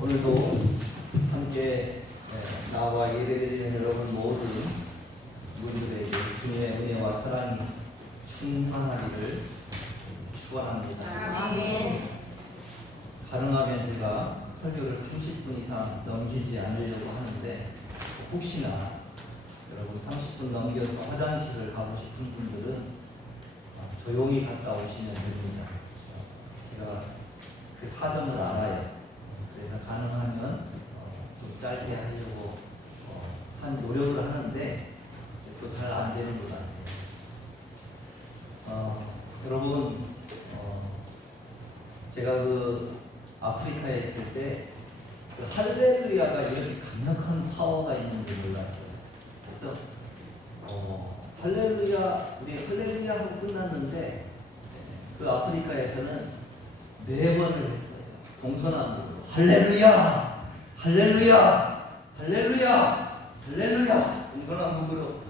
오늘도 함께 나와 예배드리는 여러분 모든 분들에게 주님의 은혜와 사랑이 충만하기를 축원합니다. 아멘. 가능하면 제가 설교를 30분 이상 넘기지 않으려고 하는데 혹시나 여러분 30분 넘겨서 화장실을 가고 싶은 분들은 조용히 갔다 오시면 됩니다. 제가 그 사정을 알아요. 그래서 가능하면 좀 짧게 하려고 한 노력을 하는데 또 잘 안 되는 것 같아요. 여러분 제가 그 아프리카에 있을 때 그 할렐루야가 이렇게 강력한 파워가 있는 줄 몰랐어요. 그래서 할렐루야, 우리 할렐루야 하고 끝났는데 그 아프리카에서는 4번을 했어요. 동서남북으로 할렐루야, 할렐루야, 할렐루야, 할렐루야, 동서남북으로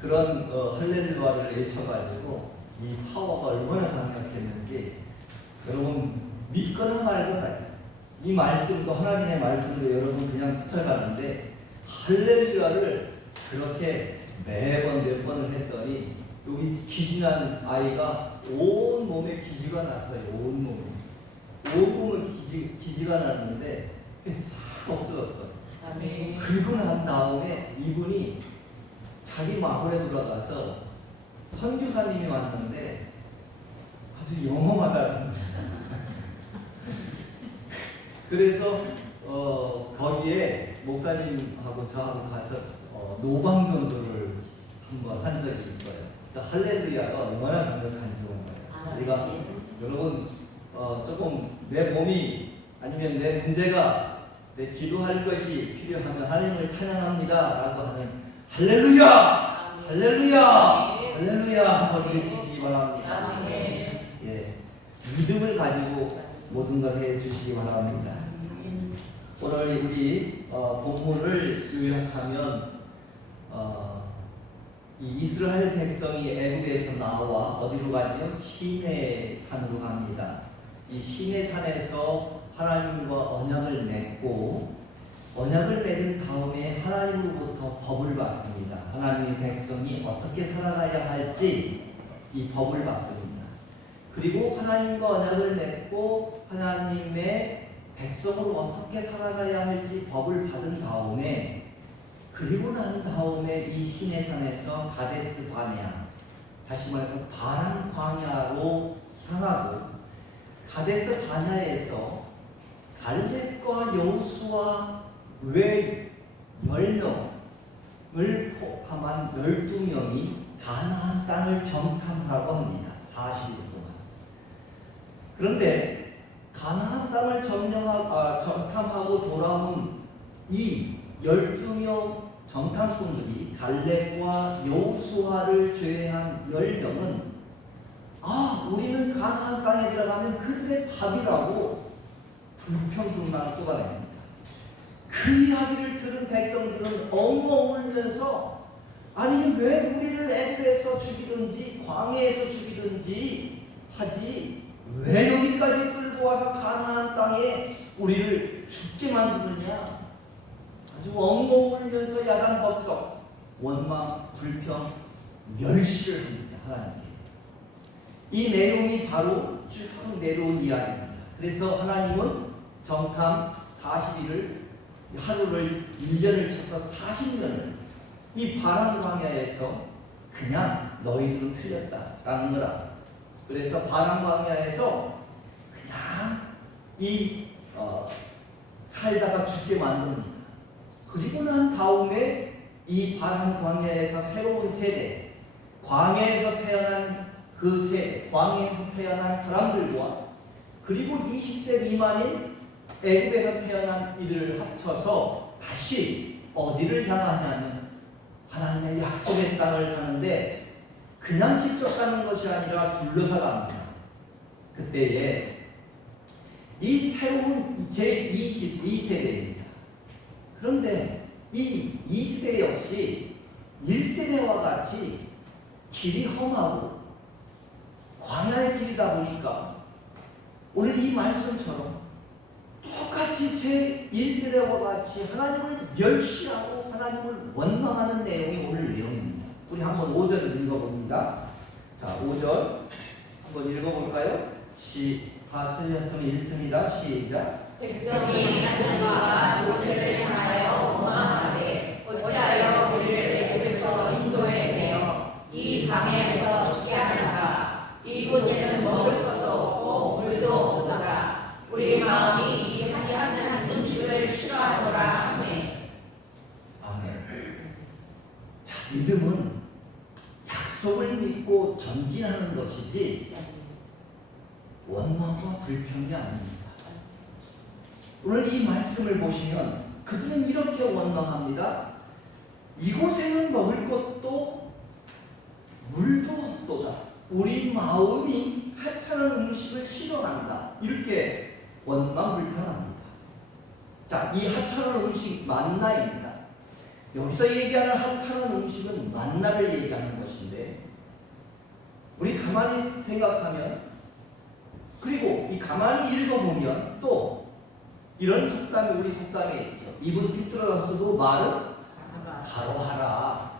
그런 할렐루야를 외쳐가지고 이 파워가 얼마나 강력했는지 여러분 믿거나 말거나 이 말씀도 하나님의 말씀도 여러분 그냥 스쳐가는데 할렐루야를 그렇게 매번 몇 번을 했더니 여기 기진한 아이가 온 몸에 기지가 났어요. 온 몸에 기지가 났는데 그게 싹 없어졌어요. 아멘. 그리고 난 다음에 이분이 자기 마을에 돌아가서 선교사님이 왔는데 아주 영험하다는 거예요. 그래서 거기에 목사님하고 저하고 가서 노방 전도를 한번 한 적이 있어요. 그러니까 할렐루야가 얼마나 강력한지 몰라요. 우리가 여러분 조금 내 몸이 아니면 내 문제가 내 기도할 것이 필요하면 하나님을 찬양합니다 라고 하는 할렐루야! 할렐루야! 할렐루야! 한번 외치시기 바랍니다. 예, 믿음을 가지고 모든 걸 해주시기 바랍니다. 오늘 우리 본문을 요약하면 이 이스라엘 백성이 애굽에서 나와 어디로 가죠? 시내 산으로 갑니다. 이 시내 산에서 하나님과 언약을 맺고 언약을 맺은 다음에 하나님으로부터 법을 받습니다. 하나님의 백성이 어떻게 살아가야 할지 이 법을 받습니다. 그리고 하나님과 언약을 맺고 하나님의 백성으로 어떻게 살아가야 할지 법을 받은 다음에 그리고 난 다음에 이 시내산에서 가데스 바네아, 다시 말해서 바란 광야로 향하고 가데스 바네아에서 갈렙과 여호수아 외 10명을 포함한 12명이 가나안 땅을 정탐하라고 합니다. 40일 동안. 그런데 가나안 땅을 정탐하고 돌아온 이 12명 정탐꾼들이 갈렙과 여호수아를 제외한 10명은 우리는 가나안 땅에 들어가면 그들의 밥이라고 불평불만을 쏟아냅니다. 그 이야기를 들은 백성들은 엉엉 울면서 아니 왜 우리를 애굽에서 죽이든지 광야에서 죽이든지 하지 왜 여기까지 끌고 와서 가나안 땅에 우리를 죽게 만드느냐. 아주 엉엉 울면서 야단법석 원망 불평 멸시를 합니다. 하나님께. 이 내용이 바로 쭉 내려온 이야기입니다. 그래서 하나님은 정탐 40일을 하루를 1년을 쳐서 40년을 이 바란 광야에서 그냥 너희들은 틀렸다라는 거다. 그래서 바란 광야에서 그냥 살다가 죽게 만듭니다. 그리고 난 다음에 이 바란 광야에서 새로운 세대, 광야에서 태어난 그 세대, 광야에서 태어난 사람들과 그리고 20세 미만인 애굽에서 태어난 이들을 합쳐서 다시 어디를 향하냐면 하나님의 약속의 땅을 가는데 그냥 직접 가는 것이 아니라 둘러서 갑니다. 그때에 이 새로운 제22세대입니다. 그런데 이 2세대 역시 1세대와 같이 길이 험하고 광야의 길이다 보니까 오늘 이 말씀처럼 똑같이 같이 제 1세대와 같이 하나님을 멸시하고 하나님을 원망하는 내용이 오늘 내용입니다. 우리 한번 5절을 읽어봅니다. 자, 5절 한번 읽어볼까요? 다 찾으셨으면 읽습니다. 시작. 백성이 하나님과 모세를 향하여 원망하되 어찌하여 우리를 애굽에서 인도해 내어 이 방에서 죽게 하는가. 이곳에는 먹을 것도 없고 물도 없도다. 우리 마음이 이 한탄한 음식을 싫어하더라 하매. 아멘. 자, 믿음은 약속을 믿고 전진하는 것이지 원망과 불평이 아닙니다. 오늘 이 말씀을 보시면 그들은 이렇게 원망합니다. 이곳에는 먹을 것도 물도 없도다. 우리 마음이 하찮은 음식을 싫어한다. 이렇게 원망 불평합니다. 자, 이 하찮은 음식 만나입니다. 여기서 얘기하는 하찮은 음식은 만나를 얘기하는 것인데, 우리 가만히 생각하면, 그리고 이 가만히 읽어보면 또 이런 속담이 우리 속담에 있죠. 입은 비뚤어졌어도 말은 바로 하라.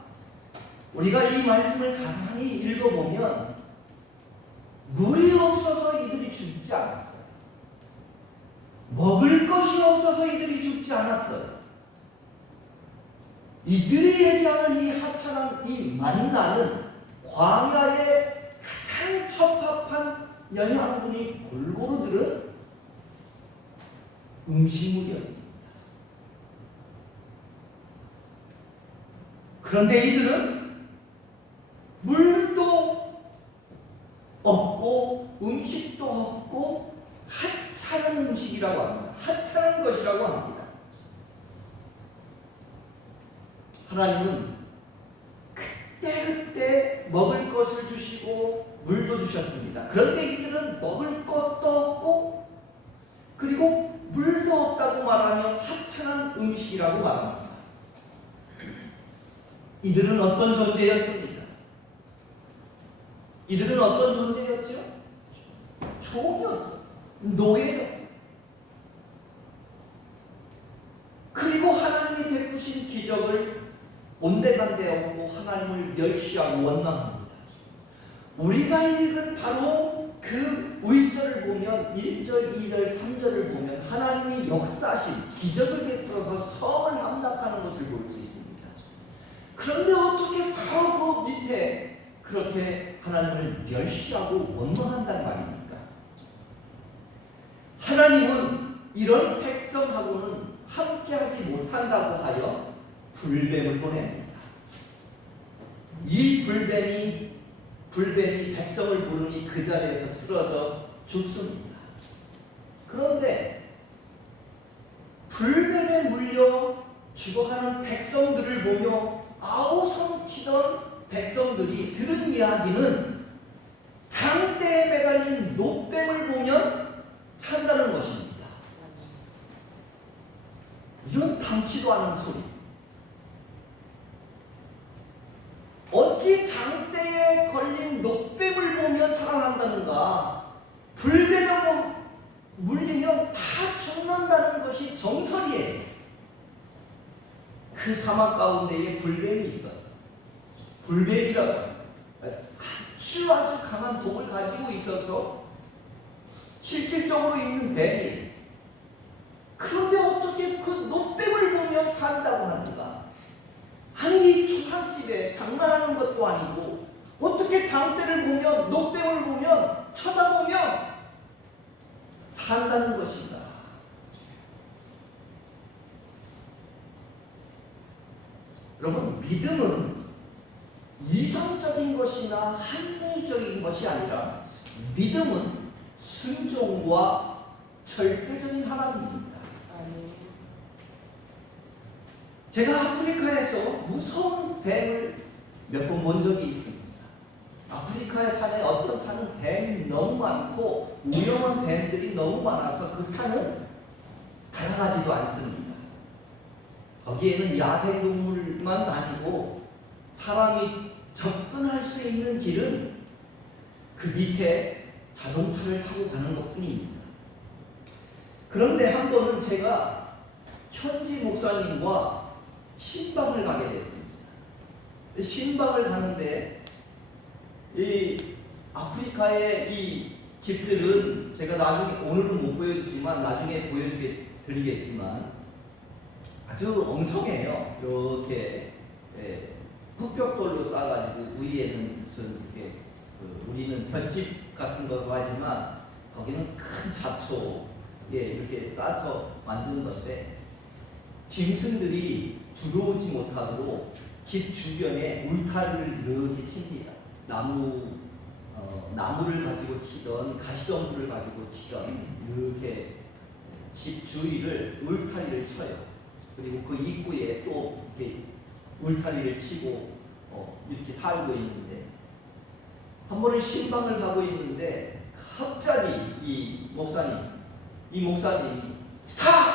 우리가 이 말씀을 가만히 읽어보면 물이 없어서 이들이 죽지 않았어요. 먹을 것이 없어서 이들이 죽지 않았어요. 이들이 얘기하는 이 하찮은 이 만나는 광야의 가장 적합한 영양분이 골고루 들은 음식물이었습니다. 그런데 이들은 물도 없고 음식도 없고 하찮은 음식이라고 합니다. 하찮은 것이라고 합니다. 하나님은 그때그때 먹을 것을 주시고 물도 주셨습니다. 그런데 이들은 먹을 것도 없고 그리고 물도 없다고 말하며 하찮은 음식이라고 말합니다. 이들은 어떤 존재였습니까? 이들은 어떤 존재였죠? 종이었어. 노예였어. 그리고 하나님이 베푸신 기적을 온데간데 없고 하나님을 멸시하고 원망합니다. 우리가 읽은 바로 그 1절을 보면 1절, 2절, 3절을 보면 하나님이 역사하신 기적을 베풀어서 성을 함락하는 것을 볼 수 있습니다. 그런데 어떻게 바로 그 밑에 그렇게 하나님을 멸시하고 원망한다는 말입니까? 하나님은 이런 백성하고는 함께하지 못한다고 하여 불뱀을 보냅니다. 이 불뱀이 백성을 부르니 그 자리에서 쓰러져 죽습니다. 그런데 불뱀에 물려 죽어가는 백성들을 보며 아우성치던 백성들이 들은 이야기는 장대에 매달린 노뱀을 보면 산다는 것입니다. 이런 당치도 않은 소리. 어찌 장대에 걸린 노뱀을 보면 살아난다는가? 불뱀에 물리면 다 죽는다는 것이 정설이에요. 그 사막 가운데에 불뱀이 있어요. 불뱀이라고 아주 강한 독을 가지고 있어서 실질적으로 있는 뱀이. 그런데 어떻게 그 노뱀을 보면 산다고 하는가? 아니 이 초상집에 장난하는 것도 아니고 어떻게 장대를 보면 노뱀을 보면 쳐다보면 산다는 것인가? 여러분, 믿음은 이성적인 것이나 합리적인 것이 아니라 믿음은 순종과 절대적인 하나님입니다. 제가 아프리카에서 무서운 뱀을 몇 번 본 적이 있습니다. 아프리카의 산에 어떤 산은 뱀이 너무 많고 위험한 뱀들이 너무 많아서 그 산은 다가가지도 않습니다. 거기에는 야생동물만 다니고 사람이 접근할 수 있는 길은 그 밑에 자동차를 타고 가는 것뿐입니다. 그런데 한 번은 제가 현지 목사님과 신방을 가게 됐습니다. 신방을 가는데 이 아프리카의 이 집들은 제가 나중에, 오늘은 못 보여주지만 나중에 드리겠지만 아주 엉성해요. 이렇게 흙벽돌로 쌓아가지고 위에는 무슨 이렇게 우리는 볏집 같은 거로 하지만 거기는 큰 잡초에 이렇게 싸서 만든 건데, 짐승들이 들어오지 못하도록 집 주변에 울타리를 이렇게 칩니다. 나무를 가지고 치던 가시덤불을 가지고 치던 이렇게 집 주위를 울타리를 쳐요. 그리고 그 입구에 또 이렇게 울타리를 치고 이렇게 살고 있는데, 한 번은 신방을 가고 있는데 갑자기 이 목사님이 스탑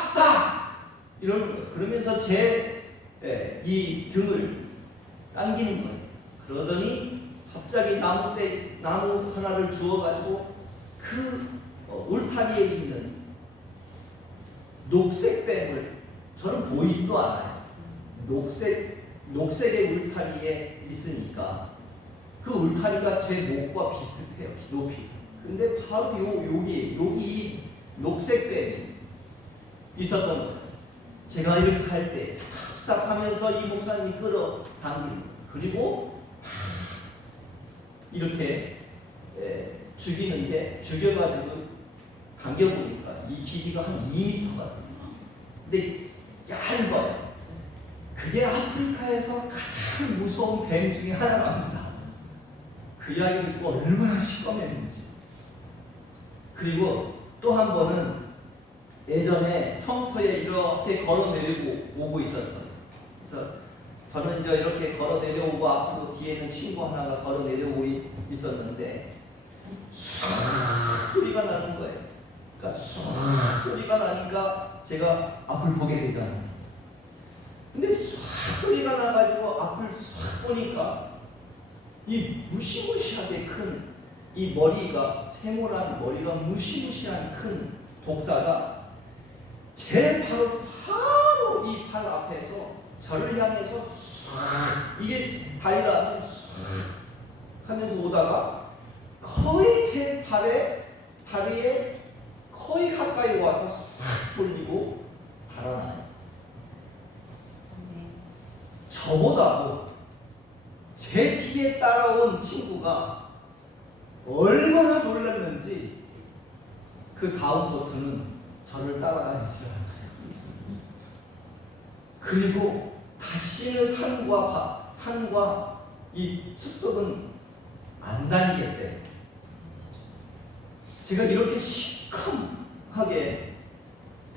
이러는 거예요. 그러면서 제 이 등을 당기는 거예요. 그러더니 갑자기 나무 하나를 주워가지고 그 울타리에 있는 녹색 뱀을, 저는 보이지도 않아요. 녹색의 울타리에 있으니까 그 울타리가 제 목과 비슷해요, 높이. 근데 바로 여기 이 녹색 뱀이 있었던 거예요. 제가 이렇게 갈 때 스탑 하면서 이 목사님이 끌어당깁니다. 그리고 이렇게 죽여가지고 당겨보니까 이 길이가 한 2m가 됩니다. 근데 얇아요. 그게 아프리카에서 가장 무서운 뱀 중에 하나랍니다. 그 이야기 듣고 얼마나 시꺼맸는지. 그리고 또 한 번은 예전에 성터에 이렇게 걸어 내려오고 있었어요. 그래서 저는 이제 이렇게 걸어 내려오고 앞으로 뒤에는 친구 하나가 걸어 내려오고 있었는데 唰 소리가 나는 거예요. 그러니까 唰 소리가 나니까 제가 앞을 보게 되잖아요. 근데 唰 소리가 나가지고 앞을 唰 보니까 이 무시무시하게 큰 이 머리가, 세모난 머리가 무시무시한 큰 독사가 제 바로 이 팔 앞에서 저를 향해서 唰, 이게 다리라면 唰 하면서 오다가 거의 제 다리에 거의 가까이 와서 싹 돌리고 달아나요. 저보다도 제 뒤에 따라온 친구가 얼마나 놀랐는지 그 다음부터는 저를 따라다니지 않아요. 그리고 다시는 산과 이 숲속은 안 다니겠대. 제가 이렇게 시커멓게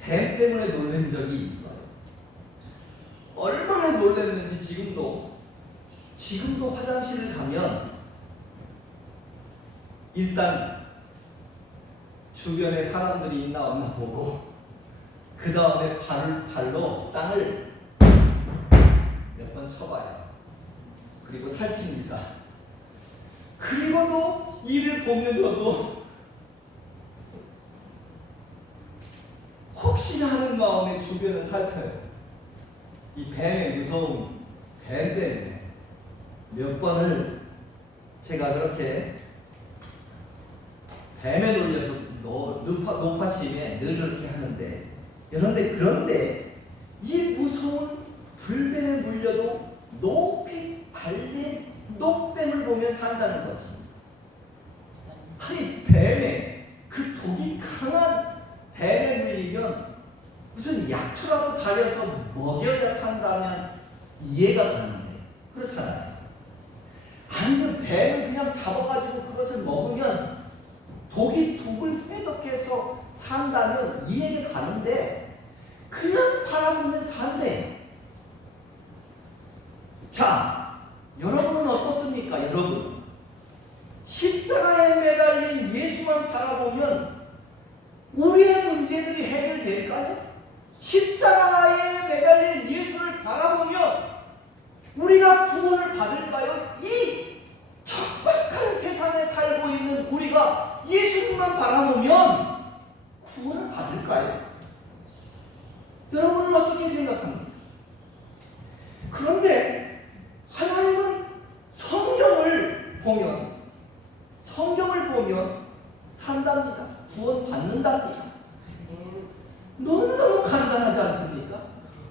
뱀 때문에 놀란 적이 있어요. 얼마나 놀랐는지 지금도 화장실을 가면 일단 주변에 사람들이 있나 없나 보고 그 다음에 발로 땅을 몇 번 쳐봐요. 그리고 살핍니다. 그리고도 이를 보면서도 혹시나 하는 마음에 주변을 살펴요. 이 뱀의 무서움, 뱀 때문에 몇 번을 제가 그렇게 뱀에 놀려서 노파심에 늘 이렇게 하는데, 그런데 이 무서운 불뱀에 물려도 높이 달린 녹뱀을 보면 산다는 거지. 아니 그 독이 강한 뱀에 물리면 무슨 약초라도 달여서 먹여야 산다면 이해가 가는데 그렇잖아요. 아니면 뱀을 그냥 잡아가지고 그것을 먹으면 독을 해독해서 산다면 이해가 가는데 그냥 바라보면 산대. 자, 여러분은 어떻습니까? 여러분, 십자가에 매달린 예수만 바라보면 우리의 문제들이 해결될까요? 십자가에 매달린 예수를 바라보면 우리가 구원을 받을까요? 이 척박한 세상에 살고 있는 우리가 예수님만 바라보면 구원을 받을까요? 생각합니다. 그런데 하나님은 성경을 보면 산답니다. 구원받는답니다. 너무너무 간단하지 않습니까?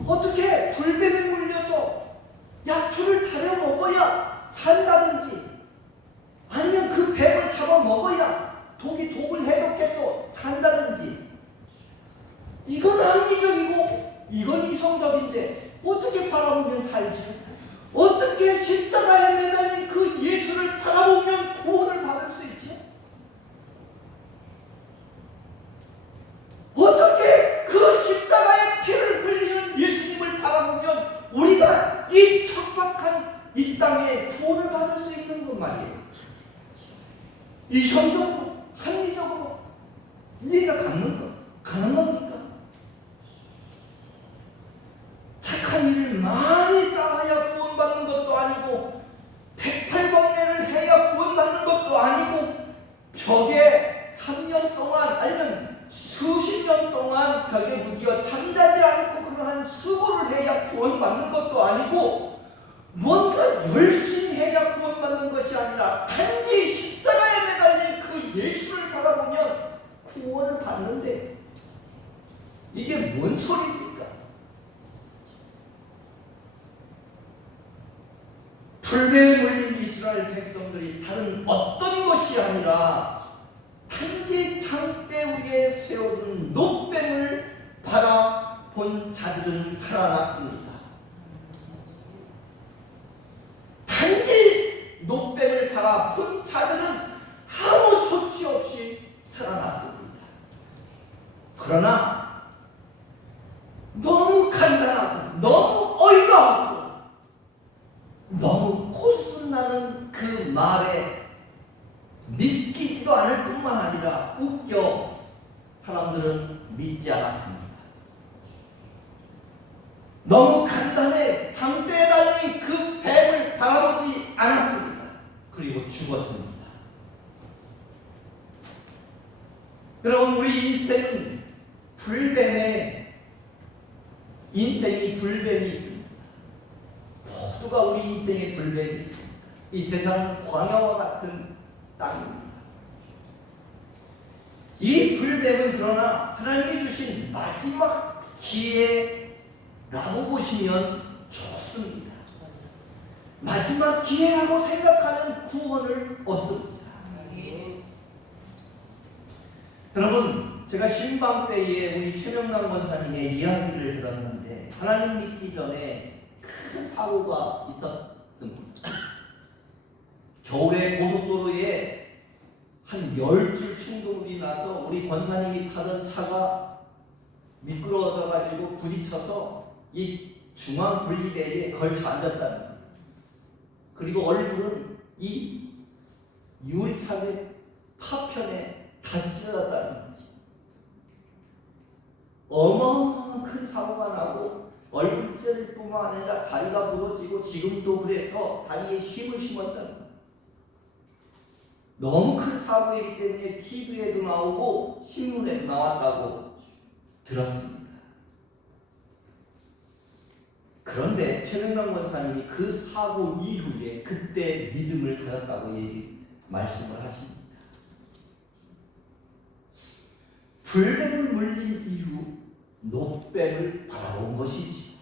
어떻게 불뱀에 물려서 약초를 타려 먹어야 산다든지, 아니면 그 뱀을 잡아 먹어야 독이 독을 해독해서 산다든지, 이건 합리적이고 이건 이성적인데 어떻게 바라보면 살지? 어떻게 십자가에 매달린 그 예수를 바라보면 구원을 받을 수 있지? 어떻게 그 십자가의 피를 흘리는 예수님을 바라보면 우리가 이 척박한 이 땅에 구원을 받을 수 있는 것 말이에요. 이성적으로, 합리적으로 이해가 가는 겁니까? 착한 일을 많이 쌓아야 구원받는 것도 아니고 108번뇌를 해야 구원받는 것도 아니고 벽에 3년 동안 아니면 수십 년 동안 벽에 묶여 잠자지 않고 그러한 수고를 해야 구원받는 것도 아니고 뭔가 열심히 해야 구원받는 것이 아니라 단지 십자가에 매달린 그 예수를 바라보면 구원을 받는데 이게 뭔 소리입니까? 불뱀에 물린 이스라엘 백성들이 다른 어떤 것이 아니라 단지 장대 위에 세워둔 놋뱀을 바라본 자들은 살아났습니다. 단지 놋뱀을 바라본 자들은 아무 조치 없이 살아났습니다. 그러나 너무 간단하고 너무 어이가 없고 너무 코순나는 그 말에 믿기지도 않을 뿐만 아니라 웃겨 사람들은 믿지 않았습니다. 너무 간단해 장대에 달린 그 뱀을 바라보지 않았습니다. 그리고 죽었습니다. 여러분, 우리 인생은 인생이 불뱀이 있습니다. 모두가 우리 인생에 불뱀이 있습니다. 이 세상은 광야와 같은 땅입니다. 이 불뱀은 그러나 하나님이 주신 마지막 기회라고 보시면 좋습니다. 마지막 기회라고 생각하면 구원을 얻습니다. 여러분, 제가 신방 때에 우리 최명남 권사님의 이야기를 들었는데 하나님 믿기 전에 큰 사고가 있었습니다. 겨울에 고속도로에 한 10줄 충돌이 나서 우리 권사님이 타던 차가 미끄러워져 가지고 부딪혀서 이 중앙 분리대에 걸쳐 앉았다는 거예요. 그리고 얼굴은 이 유리창의 파편에 다 찢어졌다는 거죠. 어마어마한 큰 사고가 나고 얼굴 찢어질 뿐만 아니라 다리가 부러지고 지금도 그래서 다리에 힘을 심었다는 거예요. 너무 큰 사고이기 때문에 TV에도 나오고 신문에도 나왔다고 들었습니다. 그런데 최명남 권사님이 그 사고 이후에 그때 믿음을 가졌다고 말씀을 하십니다. 불뱀을 물린 이후 놋뱀을 바라본 것이지.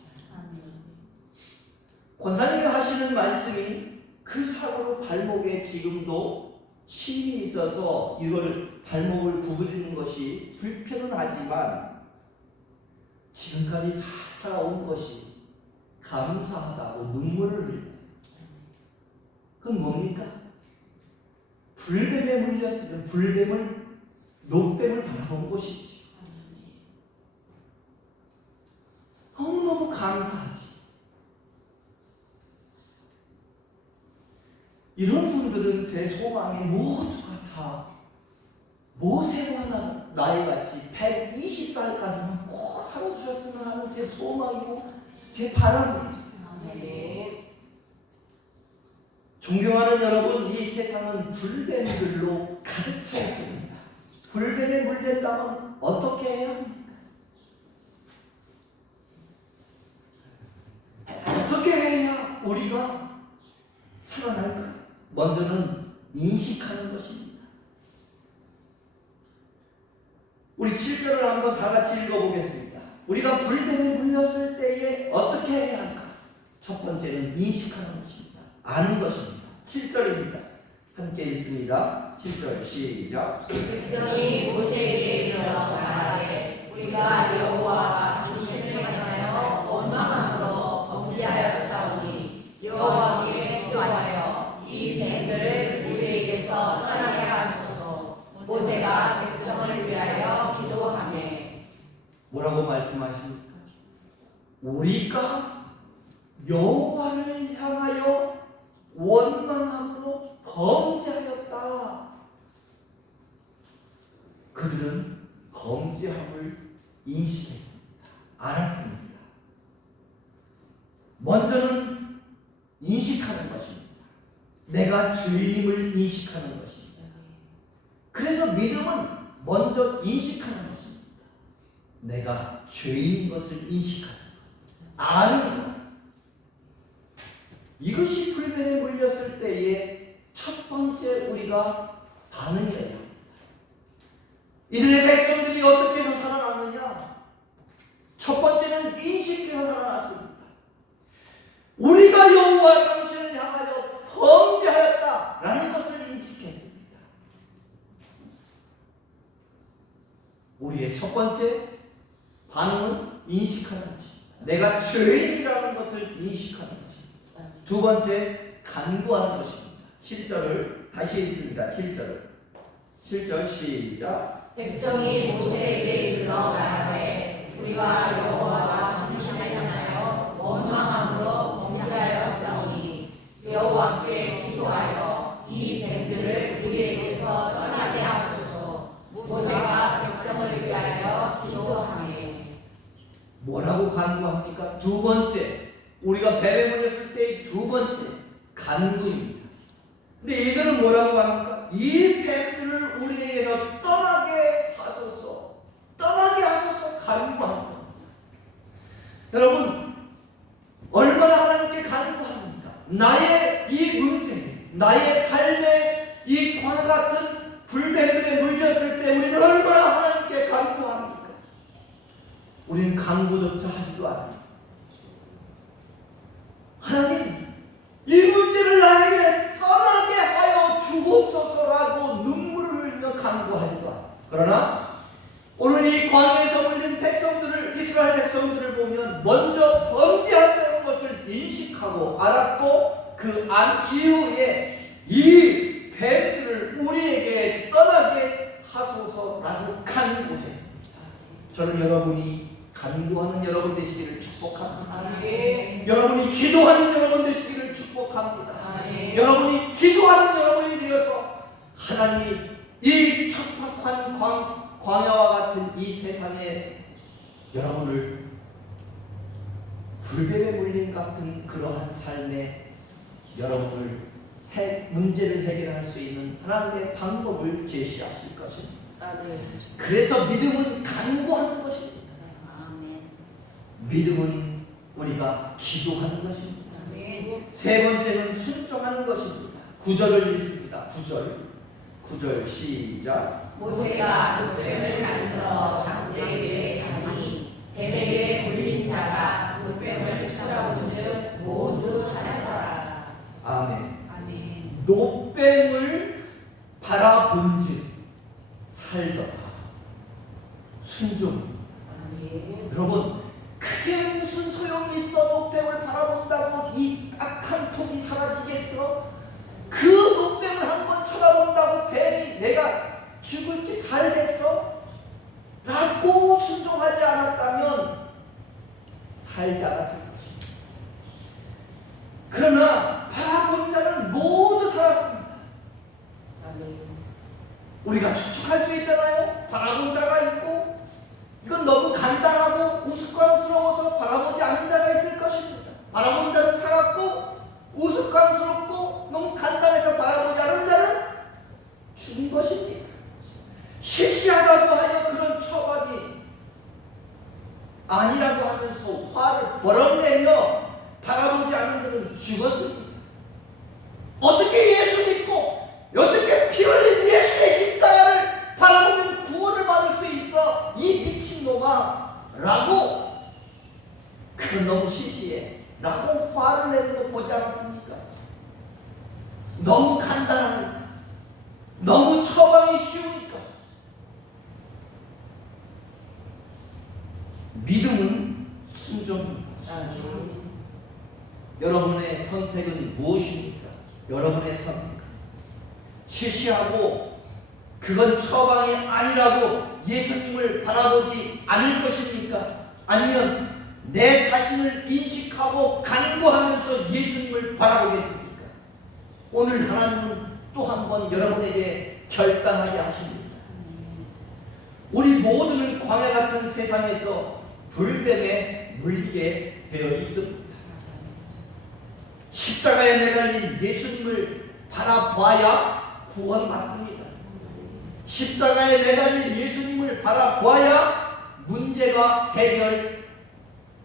권사님이 하시는 말씀이 그 사고로 발목에 지금도 침이 있어서 이걸 발목을 구부리는 것이 불편은 하지만 지금까지 잘 살아온 것이 감사하다고 눈물을 흘립니다. 그건 뭡니까? 불뱀에 물렸으면 놋뱀을 바라본 것이지. 너무너무 감사하지. 이런 분들은 제 소망이 모두가 다 모세와 나이같이 120살까지만 꼭 살아주셨으면 하는 제 소망이고 제 바람입니다. 존경하는 여러분, 이 세상은 불뱀들로 가득 차 있습니다. 불뱀에 물렸다면 어떻게 해야 합니까? 먼저는 인식하는 것입니다. 우리 7절을 한번 다 같이 읽어보겠습니다. 우리가 불뱀에 물렸을 때에 어떻게 해야 할까? 첫 번째는 인식하는 것입니다. 아는 것입니다. 7절입니다. 함께 읽습니다. 7절 시작. 백성이 모세에게 이르러 말하되 우리가 여호와와 당신을 향하여 원망함으로 범죄하였사오니 여호와께 기도하여 이 뱀들을 우리에게서 떠나게 하소서. 모세가 백성을 위하여 기도하며 뭐라고 말씀하십니까? 우리가 여호와를 향하여 원망함으로 범죄하였다. 그들은 범죄함을 인식했습니다. 알았습니다. 먼저는 인식하는 것입니다. 내가 주님을 인식하는 것입니다. 그래서 믿음은 먼저 인식하는 것입니다. 내가 죄인 것을 인식하는 것, 아는 것. 이것이 불뱀에 물렸을 때의 첫 번째 우리가 반응이어야 합니다. 이들의 백성들이 어떻게 해서 살아났느냐? 첫 번째는 인식해서 살아났습니다. 우리가 여호와 당신을 향하여 범죄하였다라는 것을 인식했습니다. 우리의 첫 번째 반응은 인식하는 것입니다. 내가 죄인이라는 것을 인식하는 것입니다. 두 번째, 간구하는 것입니다. 7절을 다시 읽습니다. 7절 시작. 백성이 모세에게 이르러 말하되 우리가 여호와와 당신을 향하여 원망함으로 범죄하였사오니 여호와께 기도하여 이 뱀들을 우리에게서 떠나게 하소서. 모세가 백성을 위하여 기도하며 뭐라고 간구합니까? 두 번째, 우리가 뱀에 물렸을 때의 두 번째 간구입니다. 근데 이들은 뭐라고 합니까? 이 뱀들을 우리에게서 떠나게 하소서, 떠나게 하소서 간구합니다. 여러분, 얼마나 하나님께 간구합니까? 나의 이 문제, 나의 삶의 이 광야 같은 불뱀들에 물렸을 때 우리는 얼마나 하나님께 간구합니까? 우리는 간구조차 하지도 않아요. 하나님, 이 문제를 나에게 떠나게 하여 주옵소서라고 눈물을 흘려 간구하지도 않아요. 그러나 오늘 이 광야에서 물린 백성들을, 이스라엘 백성들을 보면 먼저 범죄한다는 것을 인식하고 알았고 그 안 이후에 이 뱀들을 우리에게 떠나게 하소서라고 간구했습니다. 저는 여러분이 간구하는 여러분 되시기를 축복합니다. 아멘. 여러분이 기도하는 여러분 되시기를 축복합니다. 아멘. 여러분이 기도하는 여러분이 되어서 하나님이 이 척박한 광야와 같은 이 세상에 여러분을 불뱀에 물린 같은 그러한 삶에 여러분을 문제를 해결할 수 있는 하나님의 방법을 제시하실 것입니다. 아멘. 그래서 믿음은 간구하는 것입니다. 믿음은 우리가 기도하는 것입니다. 아멘. 세 번째는 순종하는 것입니다. 9절을 읽습니다. 9절 시작. 모세가 늑뱀을 만들어 장대 위에 가니 뱀에게 물린 자가 늑뱀을 쳐다본즉 모두 살더라. 아멘. 아멘. 노뱀을 바라본즉 살더라. 순종. 아멘. 여러분, 그게 무슨 소용이 있어? 노뱀을 바라본다고 이 악한 톡이 사라지겠어? 그 노뱀을 한번 쳐다본다고 뱀이 내가 죽을 게 살겠어? 라고 순종하지 않았다면 살지 않았을 것입니다. 그러나 바라본 자는 모두 살았습니다. 아멘. 우리가 추측할 수 있잖아요. 바라본 자가 있고 이건 너무 간단하고 우스꽝스러워서 바라보지 않은 자가 있을 것입니다. 바라본 자는 살았고 우스꽝스럽고 너무 간단해서 바라보지 않은 자는 죽은 것입니다. 시시하다고 하여 그런 처방이 아니라고 하면서 화를 버럭내며 바라보지 않은 자는 죽었습니다. 어떻게 예수님이 라고 그건 너무 시시해 라고 화를 내는 거 보지 않았습니까? 너무 간단하니까 너무 처방이 쉬우니까. 믿음은 순종입니다. 여러분의 선택은 무엇입니까? 여러분의 선택은 시시하고 그건 처방이 아니라고 예수님을 바라보지 않을 것입니까? 아니면 내 자신을 인식하고 간구하면서 예수님을 바라보겠습니까? 오늘 하나님은 또 한 번 여러분에게 결단하게 하십니다. 우리 모두는 광야 같은 세상에서 불뱀에 물리게 되어 있습니다. 십자가에 매달린 예수님을 바라봐야 구원받습니다. 십자가에 매달린 예수님을 바라봐야 문제가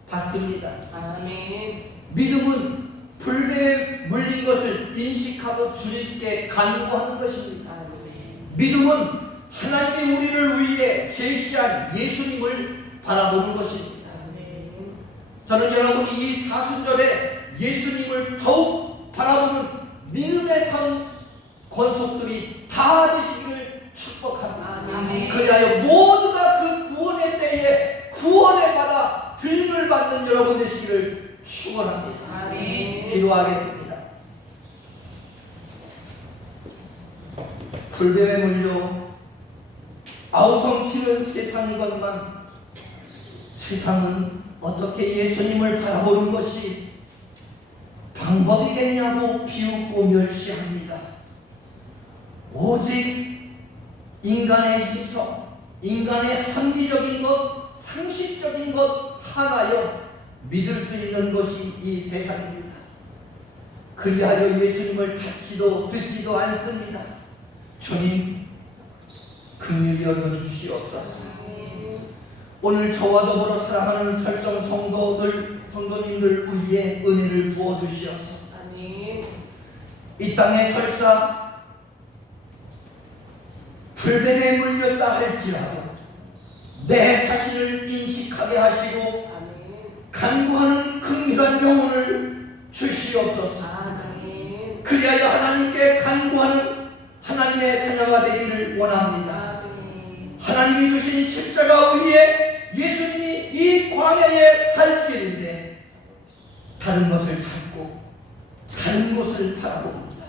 해결받습니다. 아멘. 믿음은 불뱀에 물린 것을 인식하고 주님께 간구하는 것입니다. 아멘. 믿음은 하나님이 우리를 위해 제시한 예수님을 바라보는 것입니다. 아멘. 저는 여러분이 이 사순절에 예수님을 더욱 바라보는 믿음의 삶 권속들이 다 되시기를 축복합니다. 아멘. 그리하여 모두가 그 구원의 때에 구원의 바다 들림을 받는 여러분 되시기를 축원합니다. 아멘. 기도하겠습니다. 불뱀에 물려 아우성치는 세상이건만 세상은 어떻게 예수님을 바라보는 것이 방법이겠냐고 비웃고 멸시합니다. 오직 인간의 이성, 인간의 합리적인 것, 상식적인 것 하나여 믿을 수 있는 것이 이 세상입니다. 그리하여 예수님을 찾지도 듣지도 않습니다. 주님, 긍휼히 여겨주시옵소서. 오늘 저와 더불어 사랑하는 설성 성도님들 위에 은혜를 부어주시옵소서. 아멘. 이 땅에 설사 불뱀에 물렸다 할지라도 내 자신을 인식하게 하시고 아멘. 간구하는 긍휼한 영혼을 주시옵소서. 아멘. 그리하여 하나님께 간구하는 하나님의 자녀가 되기를 원합니다. 아멘. 하나님이 주신 십자가 위에 예수님이 이 광야에 살 길인데 다른 것을 찾고 다른 것을 바라봅니다.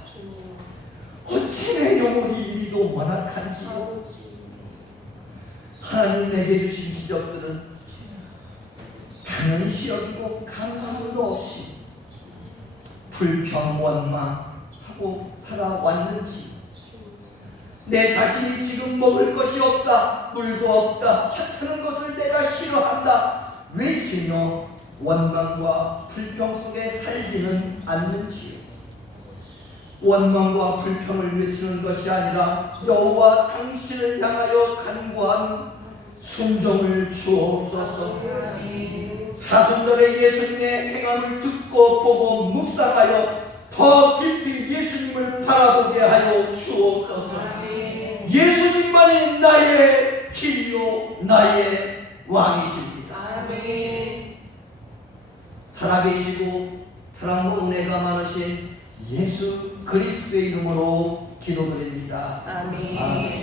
어찌 내 영혼이 이리도 완악한지요. 하나님 내게 주신 기적들은 당연시 여기고 감사함도 없이 불평 원망하고 살아왔는지, 내 자신이 지금 먹을 것이 없다, 물도 없다, 하찮은 것을 내가 싫어한다 외치며 원망과 불평 속에 살지는 않는지요. 원망과 불평을 외치는 것이 아니라 여호와 당신을 향하여 간구한 순종을 주옵소서. 사순절에 예수님의 행함을 듣고 보고 묵상하여 더 깊이 예수님을 바라보게 하여 주옵소서. 예수님만이 나의 길이요 나의 왕이십니다. 아멘. 살아계시고 사랑과 은혜가 많으신 예수 그리스도의 이름으로 기도드립니다. 아멘. 아멘.